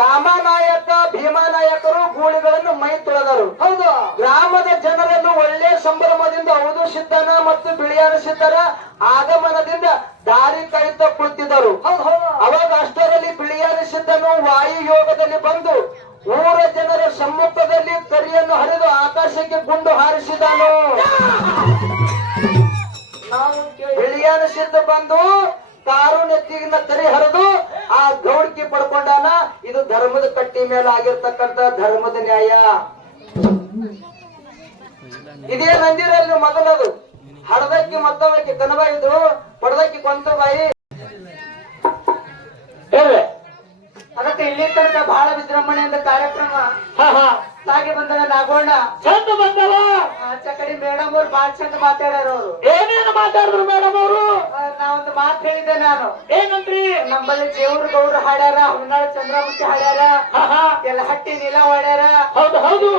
ಕಾಮನಾಯಕ ಭೀಮಾನಾಯಕರು ಗೂಳಿಗಳನ್ನು ಮೈ ತೊಳೆದರು. ಹೌದು. ಗ್ರಾಮದ ಜನರನ್ನು ಒಳ್ಳೆ ಸಂಭ್ರಮದಿಂದ ಹೌದು ಸಿದ್ದನ ಮತ್ತು ಬಿಳಿಯಾರ ಸಿದ್ದರ ಆಗಮನದಿಂದ ದಾರಿ ಕಾಯುತ್ತ ಕುಳಿತಿದ್ದರು. ಅವಾಗ ಅಷ್ಟರಲ್ಲಿ ಬಿಳಿಯಾರ ಸಿದ್ದನು ವಾಯು ಯೋಗದಲ್ಲಿ ಬಂದು ಊರ ಜನರ ಸಮ್ಮುಖದಲ್ಲಿ ಕರಿಯನ್ನು ಹರಿದು ಆಕಾಶಕ್ಕೆ ಗುಂಡು ಹಾರಿಸಿದನು. ಬಿಳಿಯಾರ ಸಿದ್ಧ ಬಂದು ಕಾರು ನೆತ್ತಿಗಿನ ಕರಿ ಹರಿದು ಆ ಗೌಡಿಕೆ ಪಡ್ಕೊಂಡಾನ ಇದು ಧರ್ಮದ ಕಟ್ಟಿ ಮೇಲೆ ಆಗಿರ್ತಕ್ಕಂತ ಧರ್ಮದ ನ್ಯಾಯ. ಇದೇ ನಂದಿರಲ್ಲಿ ಮೊದಲದು. ಹಡದಕ್ಕೆ ಮತ್ತವಕ್ಕೆ ಕನಬ ಇದ್ರು ಪಡದಕ್ಕಿ ಕೊಂತ ಬಾಯಿ. ಅದಕ್ಕೆ ಇಲ್ಲಿ ತನಕ ಬಹಳ ವಿಜೃಂಭಣೆಯಿಂದ ಕಾರ್ಯಕ್ರಮ. ಸಾಗಿ ಬಂದಾಗ ನಾಗೋಣ ಚಂದ ಬಂದವ ಆಚೆ ಕಡೆ ಮೇಡಮ್ ಅವ್ರು ಬಾಳ್ ಚಂದ ಮಾತಾಡ್ಯಾರ ಅವರು. ಏನೇನು ಮಾತಾಡಿದ್ರು ಮೇಡಮ್ ಅವರು? ನಾವೊಂದು ಒಂದು ಮಾತು ಹೇಳಿದ್ದೆ ನಾನು. ಏನಂತ್ರಿ? ನಮ್ಮಲ್ಲಿ ದೇವ್ರ ಗೌಡ್ರು ಹಾಡ್ಯಾರ ಹುನ್ನಾಳ ಚಂದ್ರಮುಖಿ ಹಾಡ್ಯಾರ. ಎಲ್ಲ ಹಟ್ಟಿ ನೀಲ ಹಾಡ್ಯಾರ. ಹೌದು ಹೌದು.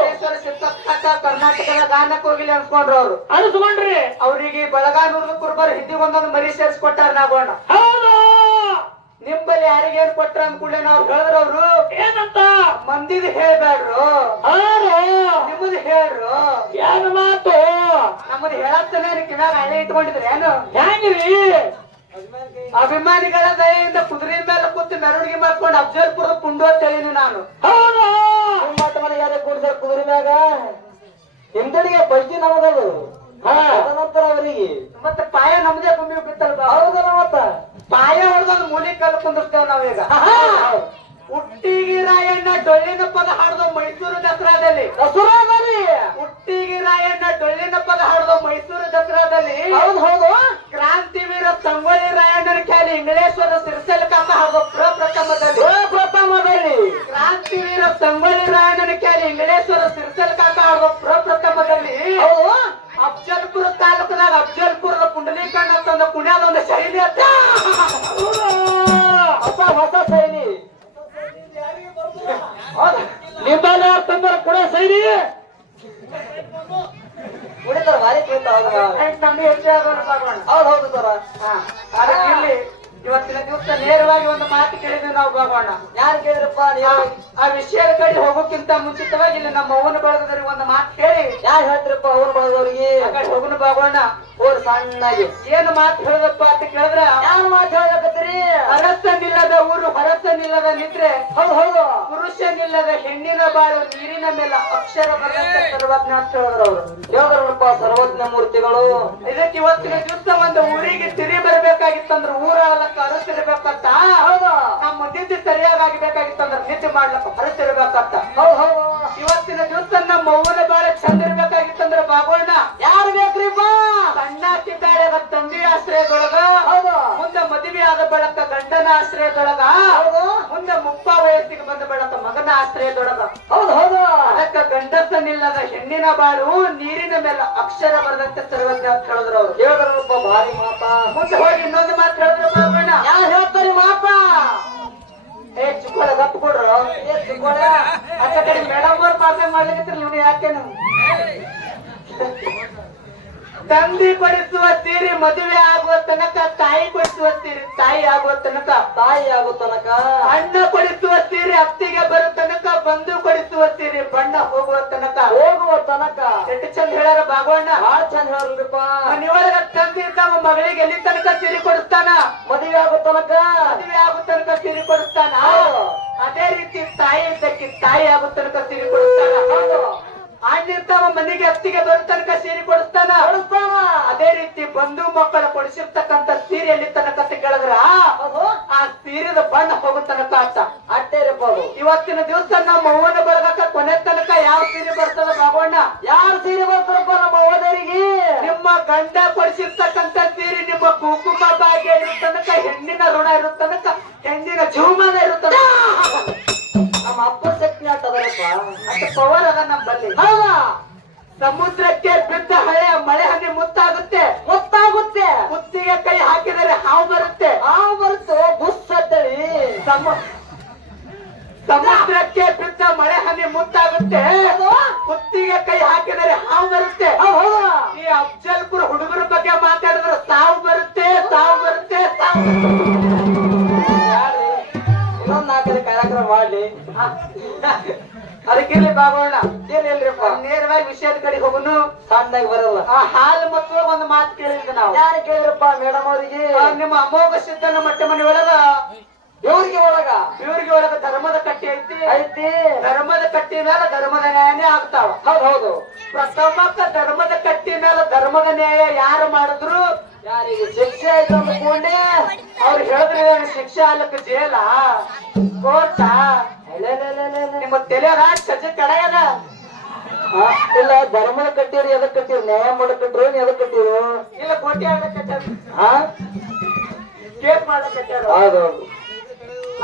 ಕರ್ನಾಟಕದ ಗಾನಕ್ಕೆ ಹೋಗಿಲ್ಲ ಅನ್ಸ್ಕೊಂಡ್ರು ಅವ್ರು. ಅನ್ಸ್ಕೊಂಡ್ರಿ. ಅವ್ರಿಗೆ ಬೆಳಗಾನೂರ್ ಕುರ್ಬರ್ ಹಿಂದಿ ಒಂದೊಂದು ಮರಿ ಸೇರಿಸ್ಕೊಟ್ಟಾರ ನಾಗೋಣ ಹೌದು. ನಿಂಬಲ್ಲಿ ಯಾರಿಗೇನ್ ಕೊಟ್ರ ಅಂತ ನಾವ್ ಹೇಳಿದ್ರ ಅವ್ರು. ಏನಂತ? ಮಂದಿದ್ ಹೇಳ್ಬೇಡ್ರು ನಿಮ್ಮದು ಹೇಳ್ರು. ಏನು ಮಾತು? ನಮ್ಮದ್ ಹೇಳತ್ತನೇ ಕಿವ್ಯಾಗ ಹಳೆ ಇಟ್ಕೊಂಡಿದ್ರೆ ಏನು? ಹೆಂಗ್ರಿ? ಅಭಿಮಾನಿಗಳ ದಯೆಯಿಂದ ಕುದುರೆ ಮೇಲೆ ಕೂತು ಮೆರವಣಿಗೆ ಮಾಡ್ಕೊಂಡು ಅಫ್ಜಲ್ಪುರದ ಕುಂಡು ಅಂತ ಹೇಳಿನಿ ನಾನು. ಹೌದು? ಮನೆ ಯಾರೇ ಕೂಡಿಸ್ಯಾರ ಕುದುರೆ ಮ್ಯಾಗ? ಹಿಂದಡಿಗೆ ಬಜ್ಜಿ ನಮಗದು ತದನಂತರ ಅವರಿಗೆ ಮತ್ತೆ ಪಾಯ ನಮ್ದೇ ಭೂಮಿ ಬಿತ್ತಲ್ ಬಾ. ಹೌದಲ್ಲ ಮತ್ತ? ಪಾಯ ಹೊಡೆದೊಂದು ಮೂಲಿ ಕಲ್ ಕುಂದಿರ್ತೇವೆ ನಾವೀಗ. ಹುಟ್ಟಿಗಿ ರಾಯಣ್ಣ ಡೊಳ್ಳಿನ ಪದ ಹಾಡ್ದು ಮೈಸೂರು ದಸರಾದಲ್ಲಿ. ದಸರಾದಲ್ಲಿ? ಹುಟ್ಟಿಗಿ ರಾಯಣ್ಣ ಡೊಳ್ಳಿನ ಪದ ಹಾಡ್ದು ಮೈಸೂರು ದಸರಾದಲ್ಲಿ. ಹೌದು ಹೌದು. ಕ್ರಾಂತಿ ವೀರ ಸಂಗೊಳ್ಳಿ ರಾಯಣ್ಣನ ಖ್ಯಾಲಿ ಇಂಗ್ಲೇಶ್ವರ ಸಿರಿಸಲ್ ಕಾಮ ಹಾಡ್ದು ಪ್ರಪ್ರಥಮದಲ್ಲಿ. ಪ್ರಥಮದಲ್ಲಿ ಕ್ರಾಂತಿ ವೀರ ಸಂಗೊಳ್ಳಿ ರಾಯಣ್ಣನ ಖ್ಯಾಲಿ ಇಂಗ್ಲೇಶ್ವರ ಸಿರಿಸಲ್ ಕಾಮ ಹಾಡ್ದು ಪ್ರಪ್ರಥಮದಲ್ಲಿ. ಹೌದು. ಅಫ್ಜಲ್ಪುರ ತಾಲೂಕದಾಗ ಅಫ್ಜಲ್ಪುರದ ಕುಂಡಲೀಕರಣ ತಂದ ಕುಣ್ಯಾದ ಒಂದು ಶೈಲಿ ಅಂತ. ಹೊಸ ಹೊಸ ಶೈಲಿ. ನಿಂಬಲ್ಲಿ ಯಾರು ತಂದಾರ ಕೂಡ ಶೈಲಿ. ಕುಡಿತಾರ ಭಾರಿ ಕೇಳ್ತಾವ ಹೌದು? ಹೌದು ಸರ ಅದಕ್ಕೆ ಇಲ್ಲಿ ಇವತ್ತಿನ ದಿವಸ ನೇರವಾಗಿ ಒಂದು ಮಾತು ಕೇಳಿದ್ರೆ ನಾವು ಬಾಗೋಣ ಯಾರು ಕೇಳಿದ್ರಪ್ಪ ಆ- ಆ ವಿಷಯದ ಕಡೆ ಹೋಗೋಕ್ಕಿಂತ ಮುಂಚಿತವಾಗಿ ಇಲ್ಲಿ ನಮ್ಮ ಅವನ ಬಳಗದವ್ರಿಗೆ ಒಂದು ಮಾತು ಕೇಳಿ. ಯಾರು ಹೇಳ್ತಿರಪ್ಪ ಅವ್ರು ಬಳಗದವ್ರಿಗೆ? ಹೋಗುನು ಬಾಗೋಣ ಓರ್ ಸಣ್ಣಗೆ. ಏನು ಮಾತು ಹೇಳದಪ್ಪ ಅಂತ ಕೇಳಿದ್ರ ಯಾರು ಮಾತು ಹೇಳಕತ್ತೀರಿ? ಅರಸನಿಲ್ಲದ ಊರು ಹರಸನಿಲ್ಲದ ನಿದ್ರೆ. ಹೌದು ಹೌದು. ಪುರುಷನಿಲ್ಲದ ಹೆಣ್ಣಿನ ಬಾಳು ನೀರಿನ ಮೇಲೆ ಅಕ್ಷರ ಬರೆದಂತ ಸರ್ವಜ್ಞ ಅಂತ ಹೇಳಿದ್ರು ಅವರು. ದೇವರಪ್ಪ ಸರ್ವಜ್ಞ ಮೂರ್ತಿಗಳು? ಇದಕ್ಕೆ ಇವತ್ತಿನ ದಿವಸ ಒಂದು ಊರಿಗೆ ತಿರಿ ಬರ್ಬೇಕಾಗಿತ್ತಂದ್ರ ಊರ ಅಲಕ್ಕ ಅರಸಿರ್ಬೇಕಂತ ಹೌದು. ನಮ್ಮ ನಿದ್ದೆ ಸರಿಯಾಗಿ ಆಗ್ಬೇಕಾಗಿತ್ತಂದ್ರ ನಿದ್ದೆ ಮಾಡ್ಲಕ್ಕ ಹರಸಿರ್ಬೇಕಂತ ಹೌದು. ಹೌದು ಇವತ್ತಿನ ದಿವಸ ನಮ್ಮ ಅವ್ವನ ಬಾಳ ಚಂದ ಇರ್ಬೇಕಾಗಿತ್ತಂದ್ರ ಬಾಗೋಣ ಯಾರು ಬೇಕ್ರಿಪ್ಪ ಸಣ್ಣಾಕಿದ್ದಾಳೆ ತಂಗಿ ಆಶ್ರಯದೊಳಗ? ಹೌದು. ಮುಂದೆ ಮದುವೆ ಆದ ಬಳಕ ಗಂಡನ ಆಶ್ರಯದೊಳಗ? ಹೌದು. ಮುಂದೆ ಮುಪ್ಪ ವಯಸ್ಸಿಗೆ ಬಂದ ಬಳಕ ಮಗನ ಆಶ್ರಯದೊಳಗ? ಹೌದು ಹೌದು. ಅದಕ್ಕ ಗಂಡಸನಿಲ್ಲದ ಹೆಣ್ಣಿನ ಬಾಳು ನೀರಿನ ಮೇಲೆ ಅಕ್ಷರ ಬರದಂತೆ ಸರ್ವಜ್ಞ ಅಂತ ಹೇಳಿದ್ರು ಅವ್ರು. ಒಬ್ಬ ಭಾರಿ ಮಾಪ ಮುಂದೆ ಹೋಗಿ ಇನ್ನೊಂದು ಮಾತು ಹೇಳಿದ್ರು ಬಾಗೋಣ ಯಾರು ಹೇಳ್ತಾರೆ ಮಾಪ ಏ ಚಿಕ್ಕೋಳ ಗಪ್ ಕೊಡ್ರು. ಏ ಚಿಕ್ಕೋಳೆ ಕಡೆ ಮೇಡಮ್ ಅವ್ರು ಪಾಠ ಮಾಡ್ಲಿಕ್ಕೆ ನೀವು ಯಾಕೆ ನೀವು ತಂದಿ ಕೊಡಿಸುವ ತೀರಿ ಮದುವೆ ಆಗುವ ತನಕ ತಾಯಿ ಕೊಡಿಸುವ ತೀರಿ ತಾಯಿ ಆಗುವ ತನಕ ತಾಯಿ ಆಗುವ ತನಕ. ಅಣ್ಣ ಕೊಡಿಸುವ ತೀರಿ ಅತ್ತಿಗೆ ಬರೋ ತನಕ ಬಂಧು ಕೊಡಿಸುವ ತೀರಿ ಬಣ್ಣ ಹೋಗುವ ತನಕ. ಹೋಗುವ ತನಕ. ಎಷ್ಟು ಚಂದ ಹೇಳ್ಯಾರ ಭಾಗವಣ್ಣ ಬಹಳ ಚಂದ ಹೇಳ್ರಪ್ಪ ಮನೆಯೊಳಗ ತಂದಿ ತಮ್ಮ ಮಗಳಿಗೆ ಎಲ್ಲಿ ತನಕ ಸೀರೆ ಕೊಡಿಸ್ತಾನ? ಮದುವೆ ಆಗೋ ತನಕ. ಮದುವೆ ಆಗೋ ತನಕ ಸೀರೆ ಕೊಡಿಸ್ತಾನ? ಅದೇ ರೀತಿ ತಾಯಿ ಇದ್ದಕ್ಕೆ ತಾಯಿ ಆಗೋ ತನಕ ಸೀರೆ ಕೊಡಿಸ್ತಾನ? ಹೌದು. ಅಣ್ಣಿರ್ತಾವ ಮನೆಗೆ ಅತ್ತಿಗೆ ಬರೋ ತನಕ ಸೀರೆ ಕೊಡಿಸ್ತಾನ. ಅದೇ ರೀತಿ ಬಂಧು ಮಕ್ಕಳು ಕೊಡಿಸಿರ್ತಕ್ಕಂತ ಸೀರೆ ಎಲ್ಲಿ ತನಕ ಹೌದು. ಆ ಸೀರೆದ ಬಣ್ಣ ಹೋಗೋ ತನಕ ಅಂತ ಅಟ್ಟೇರಬಹುದು ಇವತ್ತಿನ ದಿವಸ ನಮ್ಮ ಅವ್ವನ ಬಳಗಕ್ಕ ಕೊನೆ ತನಕ ಯಾವ ಸೀರೆ ಬರ್ತದ ಬಾಬಣ್ಣ ಯಾರು ಸೀರೆ ಬರ್ತಾರಪ್ಪ ನಮ್ಮ ಅವಧರಿಗೆ ನಿಮ್ಮ ಗಂಡ ಕೊಡಿಸಿರ್ತಕ್ಕಂತ ಸೀರೆ ನಿಮ್ಮ ಕುಂಕುಮ ಭಾಗ್ಯ ಇರೋ ತನಕ ಹೆಣ್ಣಿನ ಋಣ ಇರುತ್ತನಕ ತನಕ ಹೆಣ್ಣಿನ ಜೀವಮಾನ ಇರೋ ತನಕ. ನಮ್ಮ ಅಪ್ಪ ಶಕ್ತಿ ಆಟದ ಅಷ್ಟು ಪವರ್ ಅದ ನಮ್ಮಲ್ಲಿ. ಹೌದಾ. ಸಮುದ್ರಕ್ಕೆ ಬಿದ್ದ ಹಳೆ ಮಳೆ ಹನಿ ಮುತ್ತಾಗುತ್ತೆ. ಮುತ್ತಾಗುತ್ತೆ. ಕುತ್ತಿಗೆ ಕೈ ಹಾಕಿದರೆ ಹಾವು ಬರುತ್ತೆ. ಹಾವು ಬರುತ್ತೆ. ಸಮ ಸಮುದ್ರಕ್ಕೆ ಬಿದ್ದ ಮಳೆ ಹನಿ ಮುತ್ತಾಗುತ್ತೆ. ಕಡೆಗೆ ಹೋಗುನು? ಸಣ್ಣಾಗಿ ಬರಲ್ಲ. ಆ ಹಾಲು ಮಕ್ಕಳು ಒಂದು ಮಾತು ಕೇಳಿದ್ವಿ ನಾವು. ಯಾರು ಕೇಳಿರಪ್ಪ ಮೇಡಮ್ ಅವರಿಗೆ? ನಿಮ್ಮ ಅಮೋಘ ಸಿದ್ಧನ ಮಟ್ಟ ಮನೆ ಒಳಗ? ಇವ್ರಿಗೆ ಒಳಗ? ಇವ್ರಿಗೆ ಒಳಗ ಧರ್ಮದ ಕಟ್ಟಿ ಐತಿ. ಐತಿ. ಧರ್ಮದ ಕಟ್ಟಿ ಮೇಲೆ ಧರ್ಮದ ನ್ಯಾಯನೇ ಆಗ್ತಾವ. ಹೌದು ಹೌದು. ಪ್ರಥಮಕ್ಕ ಧರ್ಮದ ಕಟ್ಟಿ ಮೇಲೆ ಧರ್ಮದ ನ್ಯಾಯ ಯಾರು ಮಾಡಿದ್ರು? ಯಾರಿಗೆ ಶಿಕ್ಷೆ ಆಯ್ತು ಅಂದ್ಕೊಂಡೆ. ಅವ್ರು ಹೇಳಿದ್ರೆ ಶಿಕ್ಷೆ ಅಲ್ಲಕ್ಕೆ ಜೇಲ? ಕೋರ್ಟ ನಿಮ್ಮ ತಲೆಯದ ಚಜ ಕಡೆಯದ ಇಲ್ಲ ಧರ್ಮದ ಕಟ್ಟಿರಿ ಎದಕ್ ಕಟ್ಟಿರಿ? ನ್ಯಾಯ ಮಾಡಕ್ ಕಟ್ಟಿರು ಎದಕ್ ಕಟ್ಟಿರು? ಇಲ್ಲ ಕೋಟಿ ಆಡಕ್ಕೆ ಹಾ ಕೇಸ್ ಮಾಡಕ್ಕೆ ಹೌದೌದು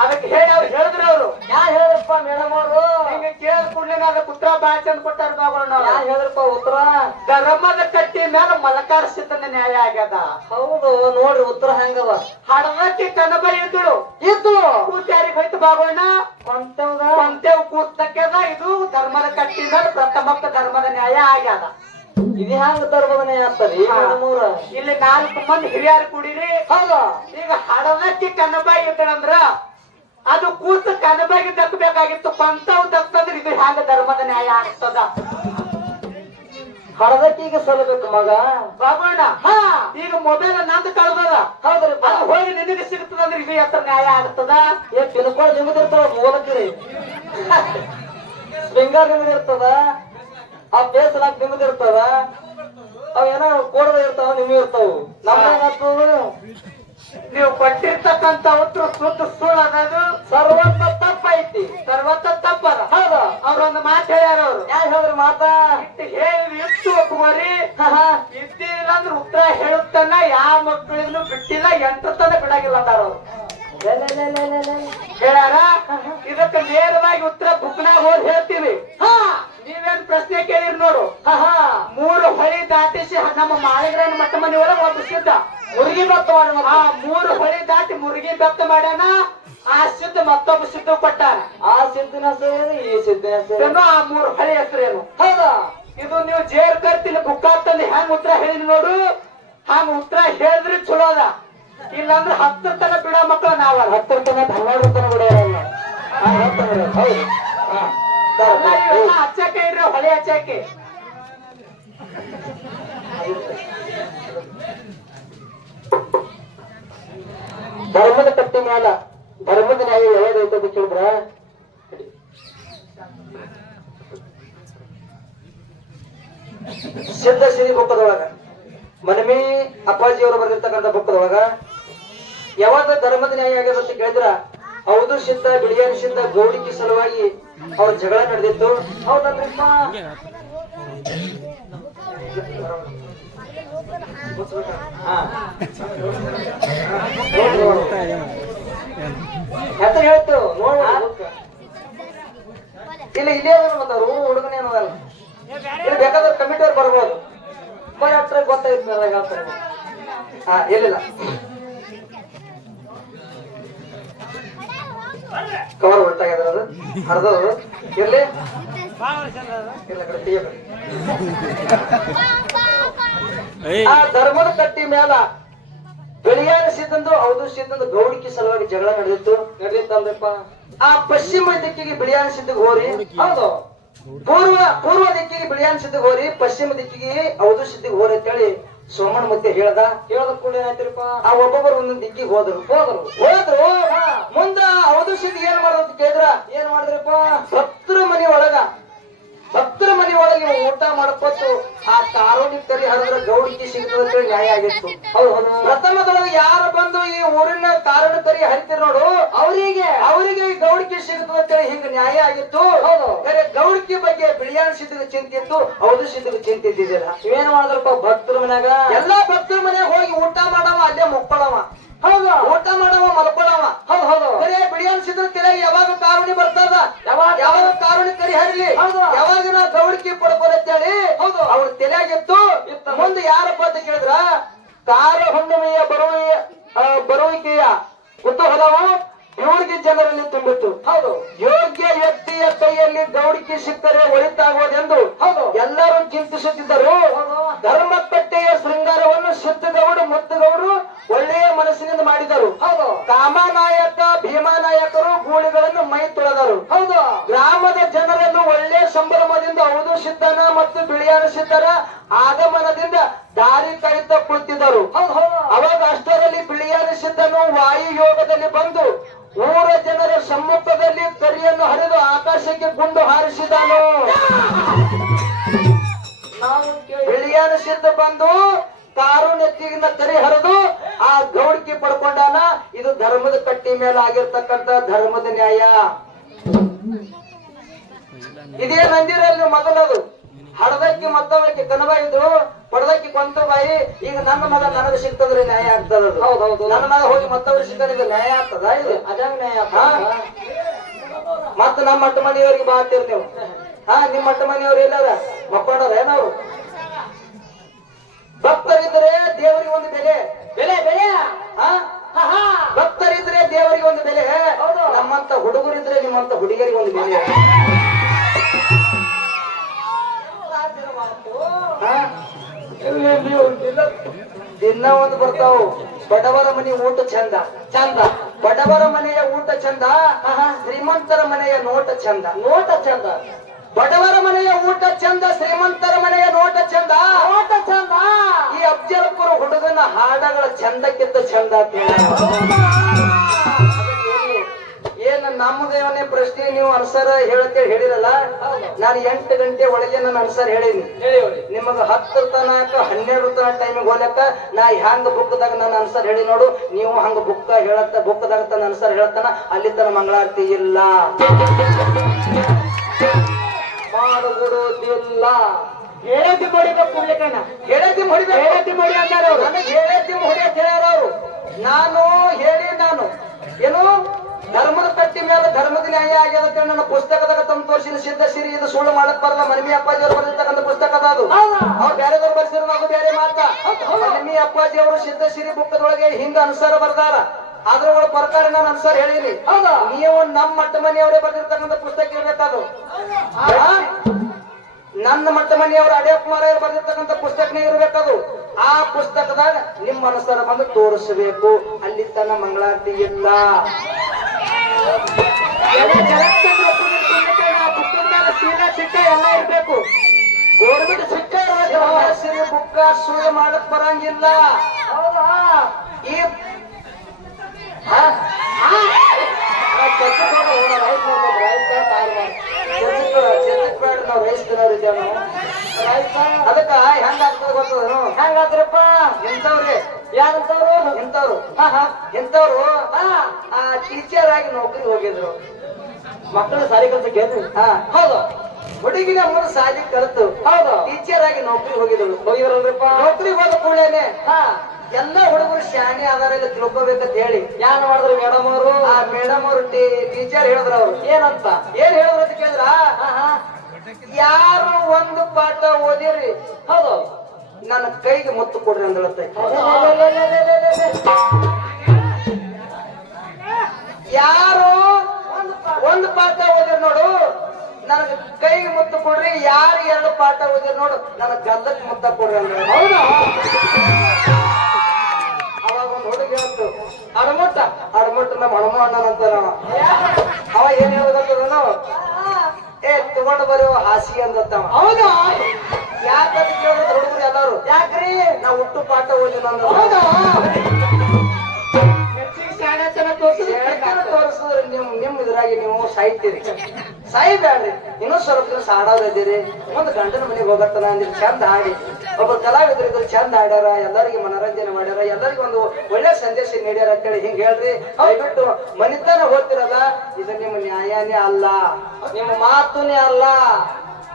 ಅದಕ್ಕೆ ಹೇಳಿ ಅವ್ರು ಹೇಳಿದ್ರು ಅವರು. ಯಾರು ಹೇಳಿದ್ರಪ್ಪ ಮೇಡಮ್ ಅವರು? ಹಿಂಗ ಕೇಳ ಕೂಡಲೇ ಅದಕ್ಕೆ ಉತ್ತರ ಬಾಳ ಚಂದ ಕೊಟ್ಟಾರ ಬಾಗೋಣ ಯಾರು ಹೇಳಿದ್ರಪ್ಪ ಉತ್ತರ? ಧರ್ಮದ ಕಟ್ಟಿ ಮೇಲೆ ಮಲಕಾರ ಸಿದ್ದನ ನ್ಯಾಯ ಆಗ್ಯದ. ಹೌದು ನೋಡ್ರಿ ಉತ್ತರ ಹೆಂಗವ. ಹಡದಕ್ಕೆ ಕನಬ ಇದ್ದಳು ಇದ್ದು ಕೂತ್ ಯಾರಿಗೆ ಹೋಯ್ತು ಬಾಗೋಣ ಕೊಂತೇವ್ ಕೊಂತೆವ್ ಕೂತಕ್ಕೆದ ಇದು ಧರ್ಮದ ಕಟ್ಟಿ ಮೇಲೆ ಪ್ರಥಮಕ್ಕೆ ಧರ್ಮದ ನ್ಯಾಯ ಆಗ್ಯದ. ಇದು ಹೆಂಗ ಧರ್ಮದನೆ ಆಗ್ತದೆ ಇಲ್ಲಿ ನಾಲ್ಕು ಮಂದಿ ಹಿರಿಯರು ಕೂಡಿರಿ. ಹೌದು. ಈಗ ಹಡದಕ್ಕೆ ಕನಬಾಯಿ ಇದ್ದಳಂದ್ರ ಅದು ಕೂತ ಕನಬಾಗಿ ದಕ್ಕಬೇಕಾಗಿತ್ತು ಪಂಥವು ದಕ್ಕಂದ್ರೆ ಇದು ಹ್ಯಾಂಗ ಧರ್ಮದ ನ್ಯಾಯ ಆಗ್ತದ? ಹಡದಕ್ಕೀಗ ಸಲ್ಲಬೇಕು ಮಗ. ಬಾಬಣ್ಣ ಹಾ. ಈಗ ಮೊಬೈಲ್ ನಂದು ಕಳ್ದದ ಹೌದ್ರಿ. ಅದು ಹೋಗಿ ನಿನಗೆ ಸಿಗ್ತದಂದ್ರೆ ಇದು ಎತ್ತ ನ್ಯಾಯ ಆಗ್ತದ? ಏ ತಿಳ್ಕೊಂಡು ನಿಮ್ಮದಿರ್ತಾವ ಮೂಲಕಿರಿ ಸ್ಪ್ರಿಂಗರ್ ನಿಮ್ಮದಿರ್ತದ ಆ ಬೇಸಲಾಕ್ ನಿಮಗಿರ್ತದ ಅವೇನೋ ಕೋಡದ ಇರ್ತಾವ ನಿಮ್ಗೆ ಇರ್ತಾವ. ನಮ್ಗೆ ನೀವು ಕೊಟ್ಟಿರ್ತಕ್ಕಂತ ಉತ್ತರ ಸುದ್ದ ಸುಳ್ಳು ಅನ್ನೋದು ಸರ್ವಂತ ತಪ್ಪೈತಿ ಸರ್ವತ್ತ ತಪ್ಪರ ಹೌದಾ. ಅವ್ರೊಂದು ಮಾತು ಹೇಳ್ಯಾರ ಅವ್ರು. ಯಾರು ಹೇಳಿದ್ರು ಮಾತಾ? ಹೇಳಿ ಇತ್ತು ಒಪ್ಕೋರಿ. ಹಾ. ಇದ್ದಿಲ್ಲ ಅಂದ್ರೆ ಉತ್ತರ ಹೇಳುತ್ತಾನ ಯಾವ ಮಕ್ಕಳಿಗೂ ಬಿಟ್ಟಿಲ್ಲ. ಎಂತದ ತನ ಬಿಡಾಗಿಲ್ಲ ಅಂದಾರ ಅವ್ರು. ಹೇಳ್ಯಾರ? ಇದಕ್ಕೆ ನೇರವಾಗಿ ಉತ್ತರ ಬುಕ್ನಾಗ ಹೋದ್ ಹೇಳ್ತೀವಿ ಹಾ, ನೀವೇನ್ ಪ್ರಶ್ನೆ ಕೇಳಿರ್ ನೋಡು. ಹಾ, ಹಾ. ಮೂರು ಹೊಳಿ ದಾಟಿಸಿ ನಮ್ಮ ಮಾಳಿಗ್ರಾಯನ ಮಟ್ಟ ಮನೆಯವರ ಒಬ್ಬ ಸಿದ್ಧ ಮುರುಗಿ ಬತ್ತ ಮಾಡಿ ಆ ಮೂರು ಹೊಳಿ ದಾಟಿ ಮುರುಗಿ ಬೆತ್ತ ಮಾಡ್ಯಾನ ಆ ಸಿದ್ಧ ಮತ್ತೊಬ್ಬ ಸಿದ್ಧ ಕೊಟ್ಟಾನ. ಆ ಸಿದ್ಧನ ಸೇರಿ ಈ ಸಿದ್ಧನ ಸೇರಿ. ಆ ಮೂರು ಹೊಳಿ ಹೆಸರೇನು ಹೌದಾ. ಇದು ನೀವು ಜೇರ್ ಕರ್ತಿಲ್ಲ ಬುಕ್ಕಾತಲ್ಲಿ ಹೆಂಗ್ ಉತ್ತರ ಹೇಳಿ ನೋಡು. ಹಂಗ ಉತ್ತರ ಹೇಳಿದ್ರೆ ಚಲೋ ಅದ. ಇಲ್ಲಾಂದ್ರೆ ಹತ್ತರ ತನ ಬಿಡ ಮಕ್ಕಳ ನಾವಲ್ಲ ಹತ್ತರ ತನ ಹನ್ನೆರಡು ತನ ಬಿಡ ಹಚ್ಚಕ್ಕೆ ಇಡ್ರಿ ಹೊಳೆ ಹಚ್ಚಕ್ಕೆ. ಧರ್ಮದ ಕಟ್ಟಿ ಮ್ಯಾಲ ಧರ್ಮದ ನ್ಯಾಯ ಅಂತ ಕೇಳಿದ್ರ? ಸಿದ್ಧ ಸಿರಿ ಬುಕ್ಕದೊಳಗ ಮನಮಿ ಅಪ್ಪಾಜಿ ಅವರು ಬರೆದಿರ್ತಕ್ಕಂಥ ಬುಕ್ಕದೊಳಗ ಯಾವಾಗ ಧರ್ಮದ ನ್ಯಾಯ ಆಗ್ಯದ ಅಂತ ಕೇಳಿದ್ರ? ಹೌದು ಸಿದ್ಧ ಬಿಳಿಯಾನ ಸಿದ್ಧ, ಗೌಡಿಕೆ ಸಲುವಾಗಿ ಅವ್ರ ಜಗಳ ನಡೆದಿತ್ತು. ಹಾ ಹೆಸರು ಹೇಳ್ತು ನೋಡ ಇಲ್ಲ ಇಲ್ಲೇ ಅದಾನ ಮತ್ತ ರೂಮ್ ಹುಡುಗನೇ ಅನ್ನೋದಲ್ಲ ಇಲ್ಲಿ ಬೇಕಾದ್ರೆ ಕಮಿಟಿ ಅವ್ರು ಬರ್ಬೋದು ಬರ ಹತ್ರ ಗೊತ್ತಾಯ್ತು ಮೇಲೆ ಹೇಳ್ತಾರೆ ಹಾ ಎಲ್ಲಿಲ್ಲ ಕವರ್ ಹೊರಟಾಗ್ಯದ ಅದು ಹರಿದದು ಇರ್ಲಿ ಇಲ್ಲ ಕಡೆ. ಆ ಧರ್ಮದ ಕಟ್ಟಿ ಮ್ಯಾಲ ಬೆಳಿಯಾರ ಸಿದ್ದಂದು ಹೌದು ಸಿದ್ದಂದು ಗೌಡಿಕೆ ಸಲುವಾಗಿ ಜಗಳ ನಡೆದಿತ್ತು. ನಡೆದಿತ್ತಲ್ರಪ್ಪ ಆ ಪಶ್ಚಿಮ ದಿಕ್ಕಿಗೆ ಬಿಳಿಯಾನ ಸಿದ್ದಿಗೆ ಹೋರಿ. ಹೌದು. ಪೂರ್ವ ಪೂರ್ವ ದಿಕ್ಕಿಗೆ ಬಿಳಿಯಾನ ಸಿದ್ದಿಗೆ ಹೋರಿ ಪಶ್ಚಿಮ ದಿಕ್ಕಿಗೆ ಹೌದು ಸಿದ್ಧಿಗೆ ಹೋರಿ ಅಂತೇಳಿ ಸೋಮಣ್ಣ ಮತ್ತೆ ಹೇಳ್ದ. ಹೇಳದ ಕೂಡ ಏನಾಯ್ತಿರಪ್ಪ ಆ ಒಬ್ಬೊಬ್ಬರು ಒಂದೊಂದು ದಿಕ್ಕಿಗೆ ಹೋದ್ರು. ಹೋದ್ರು. ಹೋದ್ರು. ಮುಂದ ಹೌದು ಸಿದ್ದಿ ಏನ್ ಮಾಡೋದು ಅಂತ ಕೇಳಿದ್ರ? ಏನ್ ಮಾಡಿದ್ರಪ್ಪ? ಸತ್ರ ಮನೆ ಒಳಗ ಭಕ್ತರ ಮನೆ ಒಳಗೆ ನೀವು ಊಟ ಮಾಡ್ಕೊತು ಆ ಕಾರೋಣಿ ತರಿ ಹರಿದ್ರ ಗೌಡಿಗೆ ಸಿಗ್ತದ ಅಂತ ನ್ಯಾಯ ಆಗಿತ್ತು. ಹೌದು ಪ್ರಥಮದೊಳಗೆ ಯಾರು ಬಂದು ಈ ಊರಿನ ಕಾರಣ ತರಿ ಹರಿತಿರ್ ನೋಡು. ಅವರಿಗೆ. ಅವರಿಗೆ ಈ ಗೌಡಿಕೆ ಸಿಗ್ತದಂತೇಳಿ ಹಿಂಗ ನ್ಯಾಯ ಆಗಿತ್ತು. ಹೌದು. ಗೌಡಿಕೆ ಬಗ್ಗೆ ಬಿಳಿಯಾನ್ ಸಿದ್ಧಗ ಚಿಂತೆ ಇತ್ತು ಹೌದು ಸಿದ್ಧಗ ಚಿಂತೆ ಇದ್ದಿದ್ದಿಲ್ಲ. ಏನ್ ಮಾಡಿದ್ರಪ್ಪ ಭಕ್ತರ ಮನ್ಯಾಗ? ಎಲ್ಲಾ ಭಕ್ತರ ಮನ್ಯಾಗ ಹೋಗಿ ಊಟ ಮಾಡವ ಅಲ್ಲೇ ಮುಕ್ಕಳವ. ಹೌದು. ಊಟ ಮಾಡವ ಮಲ್ಕೊಳವ ಹೌದು ಹೌದು. ಬರೇ ಬಿಳಿಯಾಣ ಸಿದ್ಧ ತಲೆ ಯಾವಾಗ ಕಾರುಣಿ ಬರ್ತದ? ಯಾವಾಗ? ಯಾವಾಗ ಕಾರುಣಿ ಕರಿ ಹರಿಲಿ? ಯಾವಾಗ ನಾ ಗೌಡಿಕೆ ಪಡ್ಕೊಳತ್ತೇಳಿ ಹೌದು. ಅವ್ರ ತಲೆಯಾಗಿತ್ತು ಮುಂದೆ ಯಾರಪ್ಪ ಅಂತ ಕೇಳಿದ್ರ? ಕಾರ ಹುಣ್ಣಿಮೆಯ ಬರುವೆಯ ಬರುವಿಕೆಯ ಕುತೂಹಲವು ಇವ್ರಿಗೆ ಜನರಲ್ಲಿ ತುಂಬಿತ್ತು. ಹೌದು. ಯೋಗ್ಯ ವ್ಯಕ್ತಿಯ ಕೈಯಲ್ಲಿ ಗೌಡಿಕೆ ಸಿಕ್ಕರೆ ಒಳಿತಾಗುವುದೆಂದು ಹೌದು. ಎಲ್ಲರೂ ಚಿಂತಿಸುತ್ತಿದ್ದರು. ಧರ್ಮ ಮತ್ತು ಆಗಮನದಿಂದ ದಾರಿ ಕಾಯುತ್ತಾ ಕುಳಿತಿದ್ದರು. ಅವಾಗ ಅಷ್ಟರಲ್ಲಿ ಬಿಳಿಯಾನಿಸಿದ್ದನು ವಾಯು ಯೋಗದಲ್ಲಿ ಬಂದು ಊರ ಜನರ ಸಮ್ಮುಖದಲ್ಲಿ ಕರಿಯನ್ನು ಹರಿದು ಆಕಾಶಕ್ಕೆ ಗುಂಡು ಹಾರಿಸಿದನು. ಸಿದ್ಧ ಬಂದು ಕಾರು ನೆತ್ತಿಗಿನ ಕರಿ ಹರಿದು ಆ ಗೌಡ್ಕಿ ಪಡ್ಕೊಂಡಾನ ಇದು ಧರ್ಮದ ಕಟ್ಟಿ ಮೇಲೆ ಆಗಿರ್ತಕ್ಕಂತ ಧರ್ಮದ ನ್ಯಾಯ. ಇದೇ ನಂದಿರಲ್ಲಿ ಮೊದಲದು. ಹಡದಕ್ಕಿ ಮತ್ತವಕ್ಕೆ ಕನವ ಇದ್ರು ಪಡದಕ್ಕಿ ಕೊಂತ ಬಾಯಿ ಈಗ ನನ್ನ ಮಗ ನನಗೆ ಸಿಗ್ತದ್ರೆ ನ್ಯಾಯ ಆಗ್ತದ ಅದು. ಹೌದು, ಹೌದು. ನನ್ನ ಮಗ ಹೋಗಿ ಮತ್ತೊಬ್ಬರು ಸಿಕ್ಕರೆ ಇದು ನ್ಯಾಯ ಆಗ್ತದ ಇದು ಅದಂಗ ನ್ಯಾಯ? ಮತ್ತ ನಮ್ಮ ಮಟ್ಟ ಮನೆಯವರಿಗೆ ಬಾತಿರ್ ನೀವು ಹಾ ನಿಮ್ಮ ಮಟ್ಟ ಮನೆಯವ್ರು ಎಲ್ಲಾರ ಮಕ್ಕೊಂಡವ್ರ ಏನವ್ರು ಭಕ್ತರಿದ್ರೆ ದೇವರಿಗೆ ಒಂದು ಬೆಲೆ ಬೆಲೆ ಬೆಲೆ ಹಾ. ಭಕ್ತರಿದ್ರೆ ದೇವರಿಗೆ ಒಂದು ಬೆಲೆ ಹೌದು. ನಮ್ಮಂತ ಹುಡುಗರಿದ್ರೆ ನಿಮ್ಮಂತ ಹುಡುಗರಿಗೆ ಒಂದು ಬೆಲೆ ದಿನ ಒಂದು ಬರ್ತಾವು. ಬಡವರ ಮನೆ ಊಟ ಚಂದ. ಚಂದ. ಬಡವರ ಮನೆಯ ಊಟ ಚಂದ. ಶ್ರೀಮಂತರ ಮನೆಯ ನೋಟ ಚಂದ. ನೋಟ ಚಂದ. ಬಡವರ ಮನೆಯ ಊಟ ಚಂದ, ಶ್ರೀಮಂತರ ಮನೆಯ ನೋಟ ಚಂದ. ನೋಟ ಚಂದ. ಈ ಅಬ್ಜರ್ಪುರ ಹುಡುಗನ ಹಾಡಗಳ ಚಂದಕ್ಕಿಂತ ಚಂದ ಅಂತ ನಮ್ಮದೇವನೇ ಪ್ರಶ್ನೆ ನೀವು ಅನ್ಸರ್ ಹೇಳಕ್ಕೆ ಹೇಳಿರಲ್ಲ? ನಾನು ಎಂಟು ಗಂಟೆ ಒಳಗೆ ನನ್ನ ಅನ್ಸರ್ ಹೇಳೀನಿ. ಹೇಳಿ ಹೇಳಿ ನಿಮಗ ಹತ್ತು ತನಕ ಹನ್ನೆರಡು ತನಕ ಟೈಮಿಗೆ ಹೋಗ್ಲಕ್ಕ ನಾ ಹ್ಯಾಂಗ ಬುಕ್ದಾಗ ನನ್ನ ಅನ್ಸರ್ ಹೇಳಿ ನೋಡು. ನೀವು ಹಂಗ ಬುಕ್ ಹೇಳತ್ತ ಬುಕ್ದಾಗ ತನ್ನ ಅನ್ಸರ್ ಹೇಳತ್ತನ ಅಲ್ಲಿ ತನ ಮಂಗಳಾರತಿ ಇಲ್ಲ. ಮಾಡುವುದಿಲ್ಲ. ಹೇಳತಿ ಮಾಡಿಬೇಕು ಹೇಳತಿ ಹೊಡಿಬೇಕು ಹೇಳತಿ ಮಾಡಿ ಹೇಳತಿ ಹೊಡಿಯಕ್ ಹೇಳ್ಯಾರ ಅವರು. ನಾನು ಹೇಳಿ ನಾನು. ಏನು? ಧರ್ಮದ ಪಟ್ಟಿ ಮೇಲೆ ಧರ್ಮದ ನ್ಯಾಯ ಆಗ್ಯದಕ್ಕೆ ನನ್ನ ಪುಸ್ತಕದಾಗ ತಂದು ತೋರಿಸಿದ ಸಿದ್ಧ ಸಿರಿ ಇದು ಸುಳ್ಳು ಮಾಡಕ್ ಬರಲ್ಲ ಮನಮಿ ಅಪ್ಪಾಜಿ ಅವರು ಬರೆದಿರ್ತಕ್ಕಂಥ ಪುಸ್ತಕ ಅದ ಅದು? ಅವ್ರು ಬೇರೆದವ್ರು ಬರ್ಸಿರೋದು ಬೇರೆ ಮಾತ ಮನಮಿ ಅಪ್ಪಾಜಿ ಅವರು ಸಿದ್ಧ ಸಿರಿ ಬುಕ್ಕದೊಳಗೆ ಹಿಂದ ಅನುಸಾರ ಬರ್ದಾರ ಅದ್ರೊಳಗೆ ಪ್ರಕಾರ ನಾನು ಅನುಸಾರ ಹೇಳಿನಿ? ನೀವು ನಮ್ಮ ಮಟ್ಟ ಮನೆಯವರೇ ಬರ್ದಿರ್ತಕ್ಕಂಥ ಪುಸ್ತಕ ಇರ್ಬೇಕದು? ನನ್ನ ಮಟ್ಟ ಮನೆಯವರು ಅಡಿಯಪ್ಪ ಮಾರಾಯರು ಬರೆದಿರ್ತಕ್ಕಂಥ ಪುಸ್ತಕನೇ ಇರ್ಬೇಕದು ಆ ಪುಸ್ತಕದಾಗ ನಿಮ್ಮ ಅನುಸಾರ ಬಂದು ತೋರಿಸಬೇಕು ಅಲ್ಲಿ ತನ್ನ ಮಂಗಳಾರತಿ ಇಲ್ಲ ಗೋರ್ಮೆಂಟ್ ಸಿಕ್ಕ ಸಿರಿ ಬುಕ್ಕ ಸುಳ್ಳು ಮಾಡಕ್ ಬರಂಗಿಲ್ಲ. ಈ. ಅದಕ್ಕ ಹೆಂಗ ಆಗ್ತದೆ ಗೊತ್ತದೇನು? ಹೆಂಗಾದ್ರಪ್ಪ ಎಂತವ್ರಿ ಯಾರಂತವ್ರು? ಎಂತವ್ರು? ಹಾ ಹಾ. ಎಂತವ್ರು? ಹಾ. ಆ ಟೀಚರ್ ಆಗಿ ನೌಕರಿ ಹೋಗಿದ್ರು. ಮಕ್ಕಳು ಸಾರಿ ಕಲ್ಸ ಕೇಳ್ರಿ ಹಾ. ಹೌದು. ಹುಡುಗಿನ ಮೂರು ಸಾಲಿ ಕಲಿತು. ಹೌದು. ಟೀಚರ್ ಆಗಿ ನೌಕರಿ ಹೋಗಿದ್ರು ಹೋಗಿರಲ್ರಪ್ಪ ನೌಕರಿ ಹೋದ ಕೂಡಲೇನೆ ಹಾ. ಎಲ್ಲ ಹುಡುಗರು ಶಾಣೆ ಆಧಾರ ಇಲ್ಲ ತಿಳ್ಕೋಬೇಕಂತ ಹೇಳಿ. ಯಾರು ಮಾಡಿದ್ರು ಮೇಡಮ್ ಅವರು? ಆ ಮೇಡಮ್ ಅವರು ಟೀಚರ್ ಹೇಳಿದ್ರು ಅವ್ರು. ಏನಂತ? ಏನ್ ಹೇಳಿದ್ರು ಅಂತ ಕೇಳಿದ್ರ? ಹಾ ಹಾ. ಯಾರು ಒಂದು ಪಾಠ ಓದಿರಿ ಹೌದು. ನನ್ನ ಕೈಗೆ ಮುತ್ತು ಕೊಡ್ರಿ ಅಂತ ಹೇಳುತ್ತೆ. ಯಾರು ಒಂದು ಪಾಠ ಓದಿರ್ ನೋಡು. ನನಗೆ ಕೈಗೆ ಮುತ್ತು ಕೊಡ್ರಿ ಯಾರು ಎರಡು ಪಾಠ ಓದಿರ್ ನೋಡು. ನನ್ನ ಗಲ್ಲಕ್ಕೆ ಮುತ್ತ ಕೊಡ್ರಿ ಅಂದ್ರೆ. ಹೌದಾ? ಅವಾಗ ಒಂದು ಹುಡುಗಿ ಹೇಳ್ತು ಅಡಮುಟ್ಟ ಅಡಮುಟ್ಟ ನಮ್ಮ ಹಣಮ ಅಣ್ಣನಂತ ಅವ. ಅವ ಏನ್ ನಾವು ಏ ತಗೊಂಡು ಬರೋ ಹಾಸಿಗೆ ಅಂದತ್ತವ ಹೌದಾ? ಯಾಕಂತ ಕೇಳಿದ್ರೆ ಹುಡುಗರು ಎಲ್ಲಾರು? ಯಾಕ್ರಿ? ನಾ ಹುಟ್ಟು ಪಾಠ ಓದಿ ಶಾಣೆತನ ತೋರ್ಸಿದ್ರೆ. ನಿಮ್ ನಿಮ್ ಇದ್ರಾಗಿ ನೀವು ಸಾಯ್ತೀರಿ. ಸಾಯ್ಬೇಡ್ರಿ. ಇನ್ನೂ ಸ್ವಲ್ಪ ಹಾಡೋದಿದ್ದೀರಿ ಒಂದು ಗಂಡನ ಮನೆಗೆ ಹೋಗತ್ತನ ಅಂದ್ರೆ. ಚಂದ ಹಾಡಿ. ಒಬ್ಬ ಕಲಾವಿದ್ರು ಚಂದ ಹಾಡ್ಯಾರ. ಎಲ್ಲರಿಗೂ ಮನರಂಜನೆ ಮಾಡ್ಯಾರ. ಎಲ್ಲರಿಗೂ ಒಂದು ಒಳ್ಳೆ ಸಂದೇಶ ನೀಡ್ಯಾರ ಅಂತೇಳಿ ಹಿಂಗ್ ಹೇಳ್ರಿ. ಬಿಟ್ಟು ಮನಿತನ ಹೋಗ್ತಿರಲ್ಲ. ಇದು ನಿಮ್ಮ ನ್ಯಾಯನೇ ಅಲ್ಲ. ನಿಮ್ಮ ಮಾತುನೇ ಅಲ್ಲ.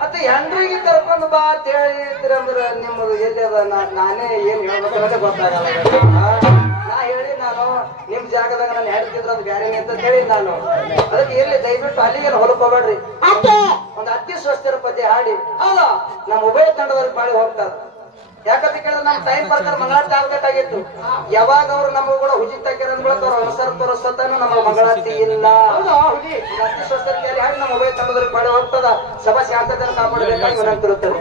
ಮತ್ತೆ ಹೆಂಡ್ರಿಗೆ ಕರ್ಕೊಂಡು ಬಾ ಅಂತ ಹೇಳಿದ್ರಿ ಅಂದ್ರೆ ನಿಮ್ಮದು ಎಲ್ಲಿ ಅದ? ನಾನೇ ಏನ್ ಹೇಳ್ಬೇಕು ಗೊತ್ತಾಗಲ್ಲ ನಾ ಹೇಳಿ ನಾನು ನಿಮ್ ಜಾಗದಾಗ ನಾನು ಹೇಳ್ತಿದ್ರ ಅದು ಬ್ಯಾರೆ ಅಂತ ಹೇಳಿ ನಾನು. ಅದಕ್ಕೆ ಇರ್ಲಿ ದಯವಿಟ್ಟು ಅಲ್ಲಿಗೆ ಹೊಲಕೋಬೇಡ್ರಿ ಒಂದು ಅತಿ ಸ್ವಸ್ಥರ ಪದ್ಯ ಹಾಡಿ. ಹೌದಾ? ನಮ್ಮ ಉಭಯ ತಂಡದಲ್ಲಿ ಬಾಳಿ ಹೋಗ್ತಾರೆ ಯಾಕಂತ ಕೇಳಿದ್ರೆ ನಮ್ ಟೈಮ್ ಬರ್ತಾರೆ ಮಂಗಳ ಟಾರ್ಗೆಟ್ ಆಗಿತ್ತು ಯಾವಾಗ ಅವ್ರು ನಮಗೂ ಕೂಡ ಹುಜಿತ್ ಹಾಕ್ಯಾರ ಅಂದ್ಬಿಡಕ್ ಅವ್ರ ಅನುಸಾರ ತೋರಿಸ್ತಾನು ನಮ್ಮ ಮಂಗಳಾತಿ ಇಲ್ಲ. ಹೌದಾ ಹುಡುಗಿ ಇದು ಅತಿ ಸ್ವಸ್ಥರ ಕೇಳಿ ಹಾಡಿ ನಮ್ಮ ಮೊಬೈಲ್ ತಂಡದವ್ರಿಗೆ ಬಾಳಿ ಹೋಗ್ತದ? ಸಭಾ ಶಾಂತತೆಯನ್ನು ಕಾಪಾಡಬೇಕಾಗಿ ವಿನಂತಿರುತ್ತದೆ